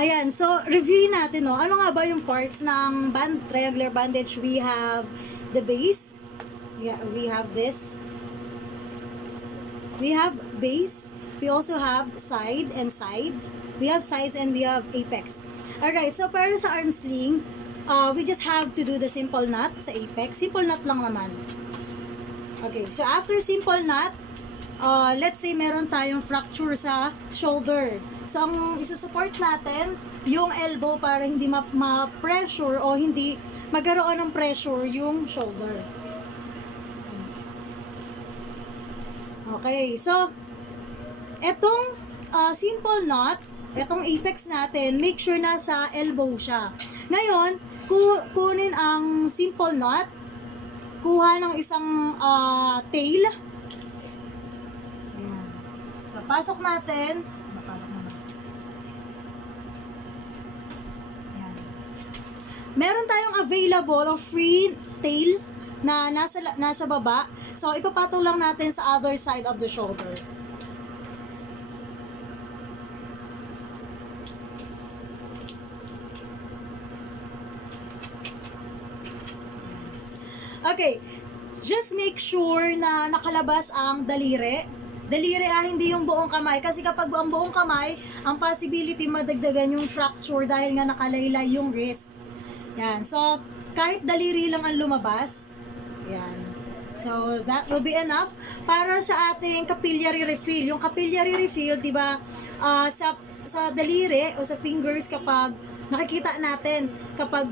Ayan, so review natin, no? Ano nga ba yung parts ng triangular bandage? We have the base. Yeah, we have this. We have base. We also have side and side. We have sides and we have apex. Alright, so para sa arm sling, we just have to do the simple knot sa apex. Simple knot lang naman. Okay, so after simple knot, let's say meron tayong fracture sa shoulder. So, ang isusupport natin, yung elbow para hindi ma-pressure o hindi magkaroon ng pressure yung shoulder. Okay, so, etong simple knot, etong apex natin, make sure na sa elbow siya. Ngayon, kunin ang simple knot, kuha ng isang tail. Ayan. So, pasok natin. Napasok naman. Ayan. Meron tayong available of free tail na nasa baba. So, ipapatong lang natin sa other side of the shoulder. Okay, just make sure na nakalabas ang daliri. Daliri hindi yung buong kamay. Kasi kapag ang buong kamay, ang possibility madagdagan yung fracture dahil nga nakalaylay yung wrist. Yan. So, kahit daliri lang ang lumabas, yan. So, that will be enough para sa ating capillary refill. Yung capillary refill, di ba, sa daliri o sa fingers kapag nakikita natin kapag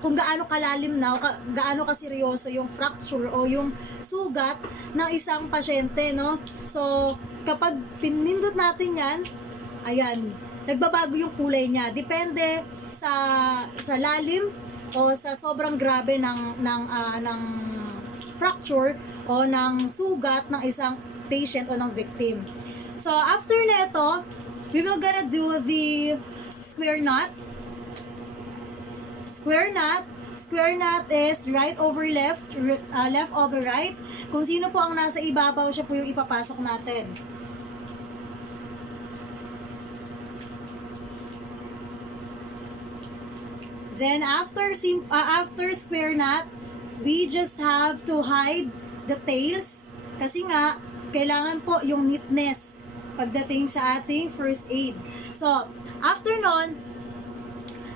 kung gaano kalalim na o gaano kaseryoso yung fracture o yung sugat ng isang pasyente, no? So, kapag pinindot natin yan, ayan, nagbabago yung kulay niya. Depende sa lalim o sa sobrang grabe ng fracture o ng sugat ng isang patient o ng victim. So, after neto, we will gonna do the square knot. Square knot is right over left, left over right. Kung sino po ang nasa ibabaw, siya po yung ipapasok natin. Then after square knot, we just have to hide the tails kasi nga kailangan po yung neatness pagdating sa ating first aid. So, after nun,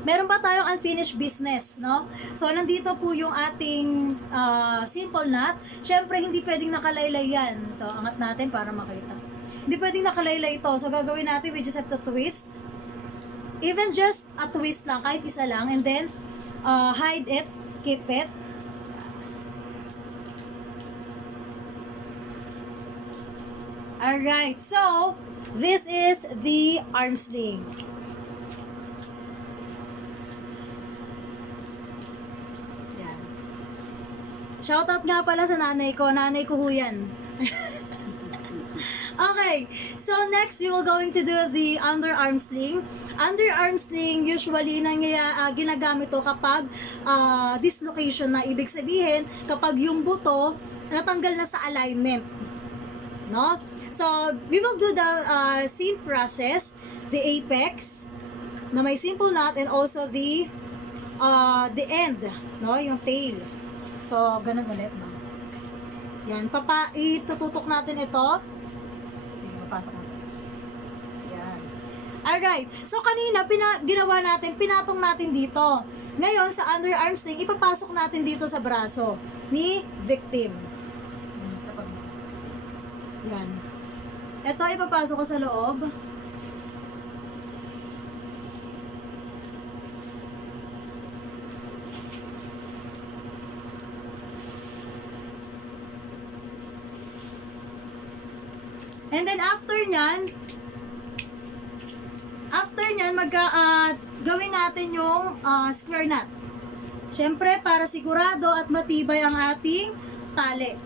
meron pa tayong unfinished business, no? So, nandito po yung ating simple knot. Siyempre, hindi pwedeng nakalaylay yan. So, angat natin para makita. Hindi pwedeng nakalaylay ito. So, gagawin natin, we just have to twist. Even just a twist lang, kahit isa lang. And then, hide it, keep it. Alright, so, this is the arm sling. Shoutout nga pala sa nanay ko. Nanay ko ho yan. Okay. So, next, we will going to do the underarm sling. Underarm sling, usually, ginagamit to kapag dislocation na. Ibig sabihin, kapag yung buto, natanggal na sa alignment. No? So, we will do the same process. The apex, na may simple knot, and also the end. No? Yung tail. So, ganun ulit, no? Yan, itututok natin ito. Sige, papasok natin. Yan. Alright, so kanina, ginawa natin, pinatong natin dito. Ngayon, sa underarm sling, ipapasok natin dito sa braso ni victim. Yan. Ito, ipapasok ko sa loob. And then after nyan, gawin natin yung square knot. Siyempre, para sigurado at matibay ang ating tali.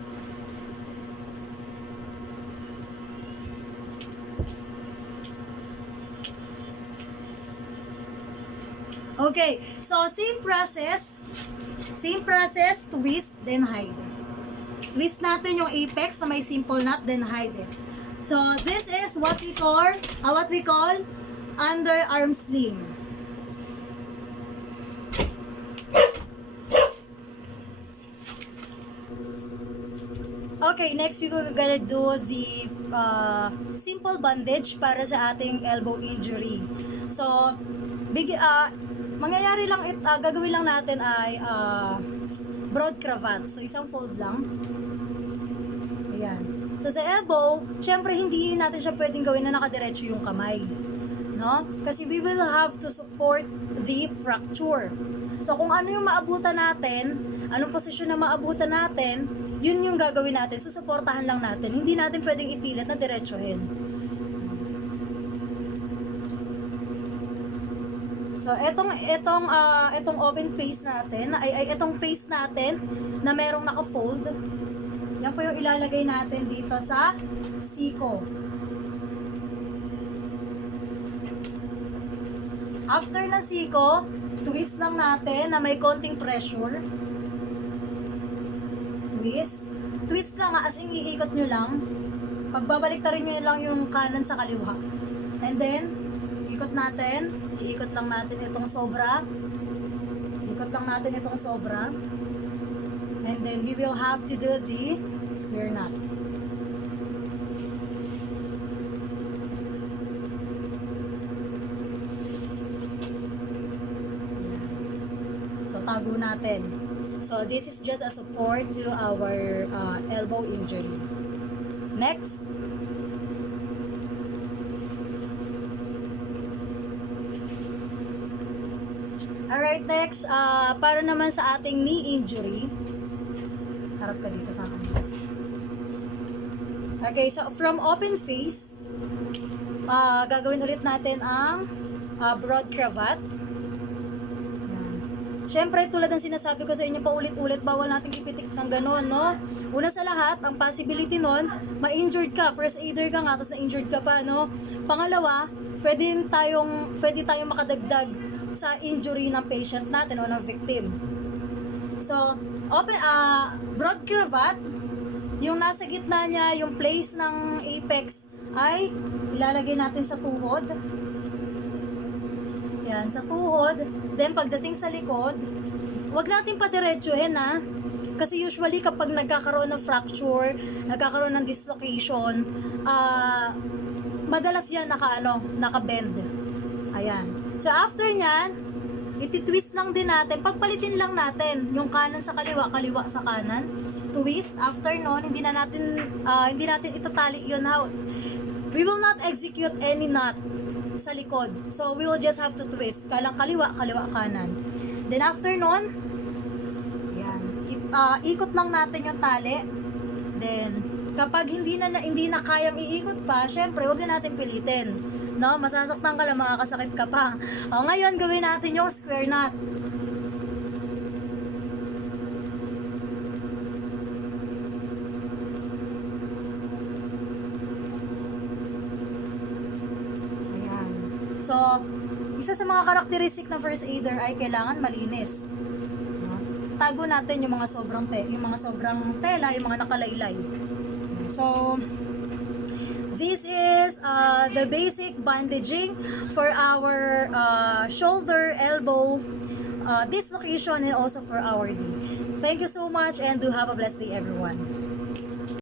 Okay, so same process, twist, then hide. Twist natin yung apex na may simple knot, then hide it. So, this is what we call underarm sling. Okay, next we will gonna do the simple bandage para sa ating elbow injury. So, mangyayari lang, gagawin lang natin ay broad cravat. So, isang fold lang. Ayan. So, sa elbow, syempre hindi natin siya pwedeng gawin na nakadiretso yung kamay. No? Kasi we will have to support the fracture. So, kung ano yung maabutan natin, anong posisyon na maabutan natin, yun yung gagawin natin. So, suportahan lang natin. Hindi natin pwedeng ipilit na diretsohin. So, etong open face natin, etong face natin na merong naka-fold, yan po yung ilalagay natin dito sa siko. After ng siko, twist lang natin na may konting pressure. Twist lang, as in iikot nyo lang. Pagbabalik-tarin nyo lang yung kanan sa kaliwa. And then, iikot lang natin itong sobra. And then, we will have to do the square knot. So, tago natin. So, this is just a support to our elbow injury. Next. Alright, next. Para naman sa ating knee injury. Harap ka dito sa akin. Okay, so from open face, gagawin ulit natin ang broad cravat. Siyempre, tulad ng sinasabi ko sa inyo paulit-ulit, bawal natin ipitik ng gano'n, no? Una sa lahat, ang possibility nun, ma-injured ka, first aider ka nga, tapos na-injured ka pa, no? Pangalawa, pwede tayong makadagdag sa injury ng patient natin o ng victim. So, broad cravat, yung nasa gitna niya, yung place ng apex, ay ilalagay natin sa tuhod. Yan, sa tuhod. Then, pagdating sa likod, wag natin padiretsuhin, ha. Kasi usually, kapag nagkakaroon ng fracture, nagkakaroon ng dislocation, madalas yan naka-bend. Ayan. So, after nyan, iti-twist lang din natin. Pagpalitin lang natin yung kanan sa kaliwa, kaliwa sa kanan. Twist. After nun, hindi natin itatali yun. We will not execute any knot sa likod. So, we will just have to twist. Kalang kaliwa, kaliwa kanan. Then, after nun, yan. Ikot lang natin yung tali. Then, kapag hindi na kayang iikot pa, syempre, huwag na natin pilitin. No? Masasaktan ka lang, makakasakit ka pa. O, ngayon, gawin natin yung square knot. So, isa sa mga karakteristik ng first aider ay kailangan malinis. No? Tago natin yung mga sobrang tela, yung mga nakalaylay. So, this is the basic bandaging for our shoulder, elbow, dislocation, and also for our knee. Thank you so much and do have a blessed day, everyone.